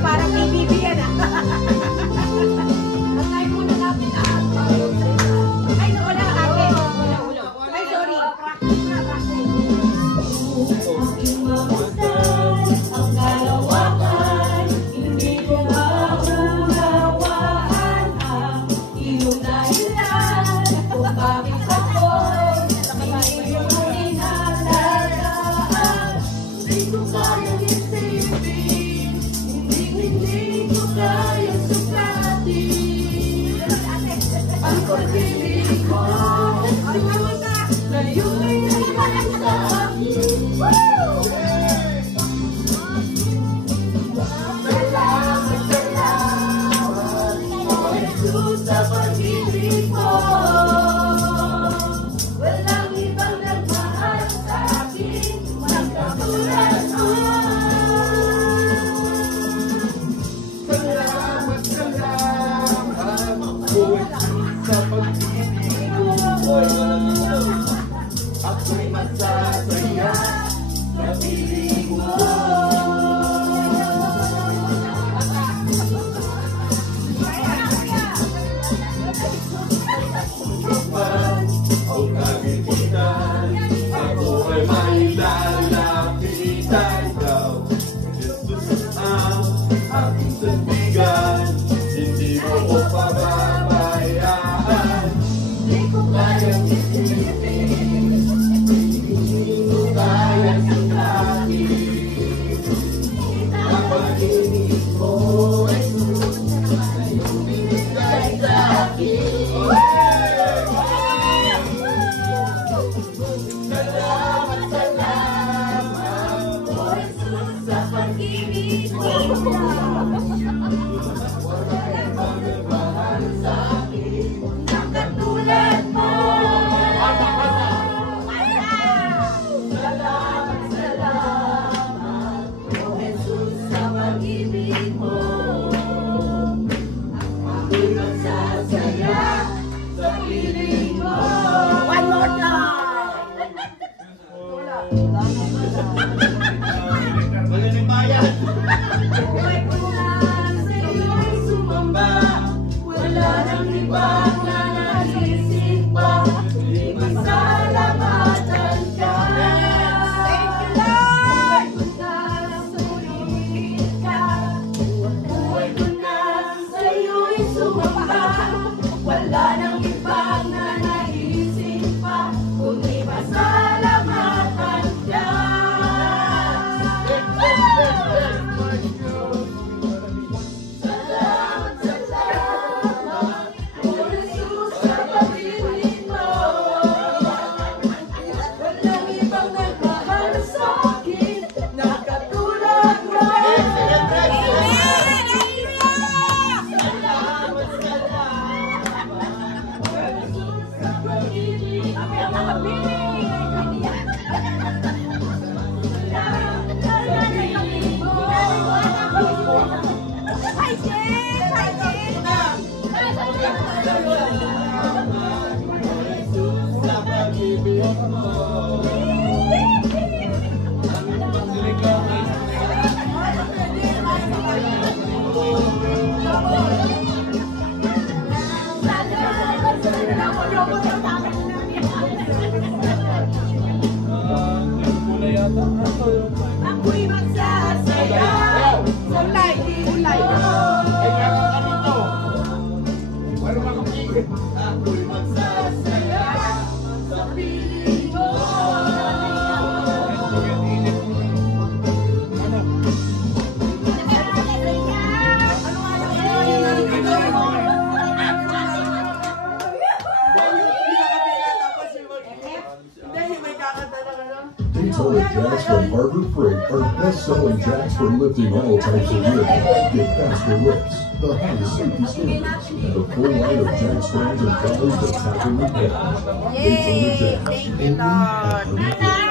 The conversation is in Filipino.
Parang PBB yan ah. Ay, muna natin ah. Ay, wala ate. Ay, sorry. Practice na, practice. Ang kalawakan, hindi ko maunawaan ang iyong dahilan. Kung bakit ako, hindi mo inalagaan. Hindi ko kayang isipin, hindi ko kayang sukatin. Ang pag-ibig ko, layu'y naman sa akin. Salamat, salamat, O Jesus, sa pag-ibig mo. Walang ibang nagmahal sa akin, magkatulad mo. Salamat, salamat, O Jesus, sa pag-ibig mo. Ako'y masasaya sa piling mo. O kagitan, ako ay may lalapitan. Ikaw, Jesus ang aking sandigan. Hindi mo ko pababayaan. Hindi ko kayang isipin, hindi ko kayang sukatin. Ang pag-ibig mo ay iyong binigay sa akin. Salamat, salamat, O Jesus, sa pag-ibig mo. Walang magmahal sa akin na katulad mo. Salamat, salamat, O Jesus, sa pag-ibig mo. Ako'y magsasaya sa piling mo. One more time. Magaling bayan. Buhay ko na sa iyo'y sumamba. Wala nang ibang nanaisip pa. Masalamatan ka. Thank you, Lord. Buhay ko na sa iyo'y ka. Buhay ko na sa iyo'y sumamba. Wala nang ibang nanaisip pa. Kundi masalamatan ka. Salamat, salamat, O Jesus, sa pag-ibig mo. Walang ibang nagmahal sa akin na katulad mo. Salamat, salamat, O Jesus, sa pag-ibig mo. Hi, Jen! Hi, Jen! Sa pag-ibig mo. Ako'y magsasaya sa ulay. Ako'y magsasaya sa piling mo. Daytona Jacks from Harbor Freight are best-selling jacks for lifting all types of vehicles. Get faster lifts, the highest safety standards, and a full line of jack stands and colors that tackle repair. Daytona Jacks, only at Harbor Freight.